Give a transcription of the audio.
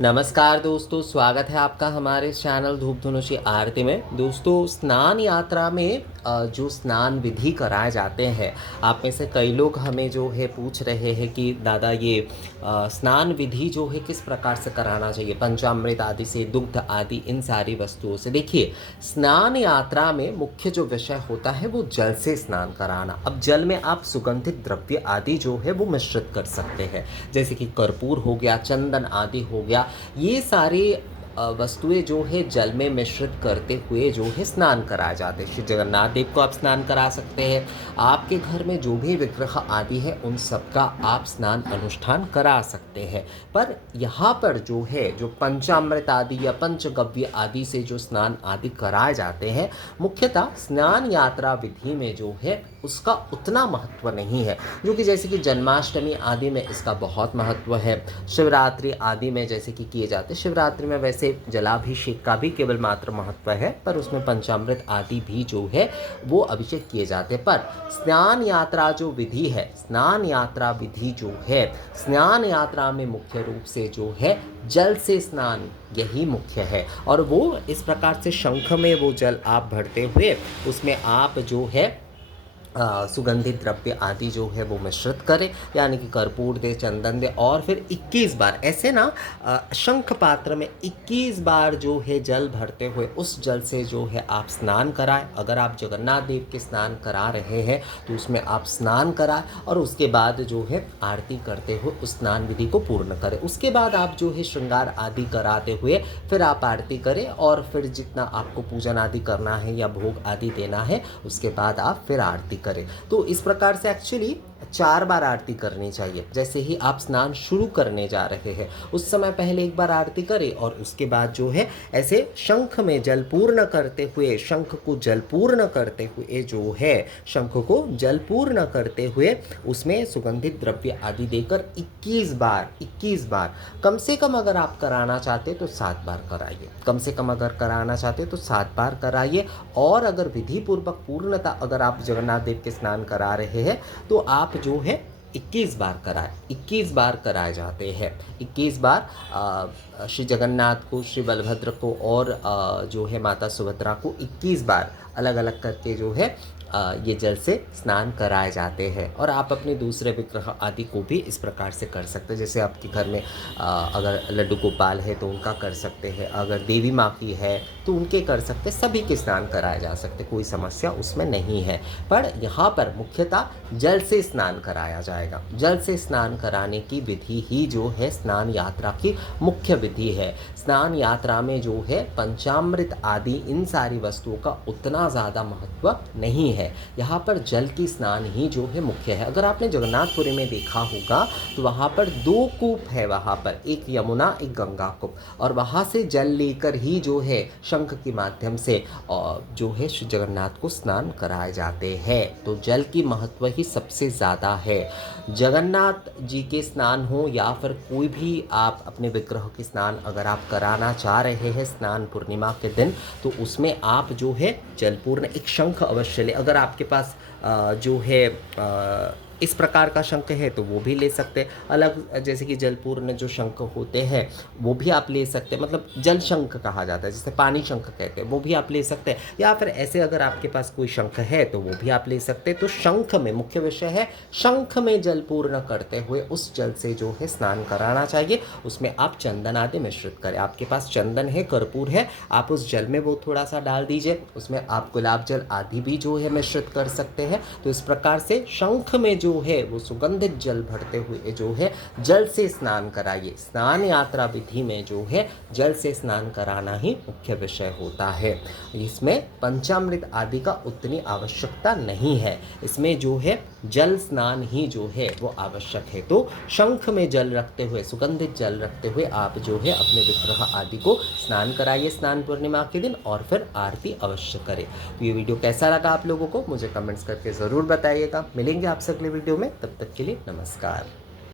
नमस्कार दोस्तों, स्वागत है आपका हमारे इस चैनल धूप धनुषी आरती में। दोस्तों, स्नान यात्रा में जो स्नान विधि कराए जाते हैं, आप में से कई लोग हमें जो है पूछ रहे हैं कि दादा ये स्नान विधि जो है किस प्रकार से कराना चाहिए, पंचामृत आदि से, दुग्ध आदि इन सारी वस्तुओं से। देखिए, स्नान यात्रा में मुख्य जो विषय होता है वो जल से स्नान कराना। अब जल में आप सुगंधित द्रव्य आदि जो है वो मिश्रित कर सकते हैं, जैसे कि कर्पूर हो गया, चंदन आदि हो गया। ये सारी वस्तुएं जो है जल में मिश्रित करते हुए जो है स्नान कराए जाते हैं। श्री जगन्नाथ देव को आप स्नान करा सकते हैं। आपके घर में जो भी विग्रह आदि है उन सब का आप स्नान अनुष्ठान करा सकते हैं। पर यहाँ पर जो है, जो पंचामृत आदि या पंचगव्य आदि से जो स्नान आदि कराए जाते हैं, मुख्यतः स्नान यात्रा विधि में जो है उसका उतना महत्व नहीं है। जो कि जैसे कि जन्माष्टमी आदि में इसका बहुत महत्व है, शिवरात्रि आदि में जैसे कि किए जाते हैं। शिवरात्रि में वैसे जलाभिषेक का भी केवल मात्र महत्व है, पर उसमें पंचामृत आदि भी जो है वो अभिषेक किए जाते हैं। पर स्नान यात्रा जो विधि है, स्नान यात्रा विधि जो है, स्नान यात्रा में मुख्य रूप से जो है जल से स्नान यही मुख्य है। और वो इस प्रकार से शंख में वो जल आप भरते हुए उसमें आप जो है सुगंधित द्रव्य आदि जो है वो मिश्रित करें, यानी कि कर्पूर दे, चंदन दे, और फिर 21 बार ऐसे ना शंख पात्र में 21 बार जो है जल भरते हुए उस जल से जो है आप स्नान कराएं। अगर आप जगन्नाथ देव के स्नान करा रहे हैं तो उसमें आप स्नान कराएं और उसके बाद जो है आरती करते हुए उस स्नान विधि को पूर्ण करें। उसके बाद आप जो है श्रृंगार आदि कराते हुए फिर आप आरती करें, और फिर जितना आपको पूजन आदि करना है या भोग आदि देना है उसके बाद आप फिर आरती करें। तो इस प्रकार से एक्चुअली 4 बार आरती करनी चाहिए। जैसे ही आप स्नान शुरू करने जा रहे हैं उस समय पहले एक बार आरती करें, और उसके बाद जो है ऐसे शंख में जल पूर्ण करते हुए, शंख को जल पूर्ण करते हुए जो है, शंख को जल पूर्ण करते हुए उसमें सुगंधित द्रव्य आदि देकर 21 बार कम से कम अगर आप कराना चाहते तो 7 बार कराइए। कम से कम अगर कराना चाहते तो 7 बार कराइए। और अगर विधि पूर्वक पूर्णता अगर आप जगन्नाथ देव के स्नान करा रहे हैं तो आप जो है 21 बार कराए, 21 बार कराए जाते हैं। 21 बार श्री जगन्नाथ को, श्री बलभद्र को और जो है माता सुभद्रा को 21 बार अलग अलग करके जो है ये जल से स्नान कराए जाते हैं। और आप अपने दूसरे विग्रह आदि को भी इस प्रकार से कर सकते हैं। जैसे आपके घर में अगर लड्डू गोपाल है तो उनका कर सकते हैं, अगर देवी माँ की है तो उनके कर सकते हैं। सभी के स्नान कराए जा सकते, कोई समस्या उसमें नहीं है। पर यहाँ पर मुख्यतः जल से स्नान कराया जाएगा। जल से स्नान कराने की विधि ही जो है स्नान यात्रा की मुख्य विधि है। स्नान यात्रा में जो है पंचामृत आदि इन सारी वस्तुओं का उतना ज़्यादा महत्व नहीं है। यहाँ पर जल की स्नान ही जो है मुख्य है। अगर आपने जगन्नाथपुरी में देखा होगा तो वहाँ पर 2 कूप है, वहाँ पर एक यमुना एक गंगा कूप, और वहाँ से जल लेकर ही जो है शंख के माध्यम से जो है श्री जगन्नाथ को स्नान कराए जाते हैं। तो जल की महत्व ही सबसे ज़्यादा है। जगन्नाथ जी के स्नान हो या फिर कोई भी आप अपने विग्रह के स्नान अगर आप कराना चाह रहे हैं स्नान पूर्णिमा के दिन, तो उसमें आप जो है जलपूर्ण एक शंख अवश्य ले। अगर आपके पास जो है इस प्रकार का शंख है तो वो भी ले सकते हैं। अलग जैसे कि जलपूर्ण जो शंख होते हैं वो भी आप ले सकते हैं, मतलब जल शंख कहा जाता है, जैसे पानी शंख कहते हैं, वो भी आप ले सकते हैं। या फिर ऐसे अगर आपके पास कोई शंख है तो वो भी आप ले सकते हैं। तो शंख में मुख्य विषय है, शंख में जल पूर्ण करते हुए उस जल से जो है स्नान कराना चाहिए। उसमें आप चंदन आदि मिश्रित करें। आपके पास चंदन है, कर्पूर है, आप उस जल में वो थोड़ा सा डाल दीजिए। उसमें आप गुलाब जल आदि भी जो है मिश्रित कर सकते हैं। तो इस प्रकार से शंख में जो है वो सुगंधित जल भरते हुए जो है जल से स्नान कराइए। स्नान यात्रा विधि में जो है जल से स्नान कराना ही मुख्य विषय होता है। इसमें पंचामृत आदि का उतनी आवश्यकता नहीं है। इसमें जो है जल स्नान ही जो है वो आवश्यक है। तो शंख में जल रखते हुए, सुगंधित जल रखते हुए आप जो है अपने विग्रह आदि को स्नान कराइए स्नान पूर्णिमा के दिन, और फिर आरती अवश्य करें। तो ये वीडियो कैसा लगा आप लोगों को मुझे कमेंट्स करके ज़रूर बताइएगा। मिलेंगे आपसे अगले वीडियो में, तब तक के लिए नमस्कार।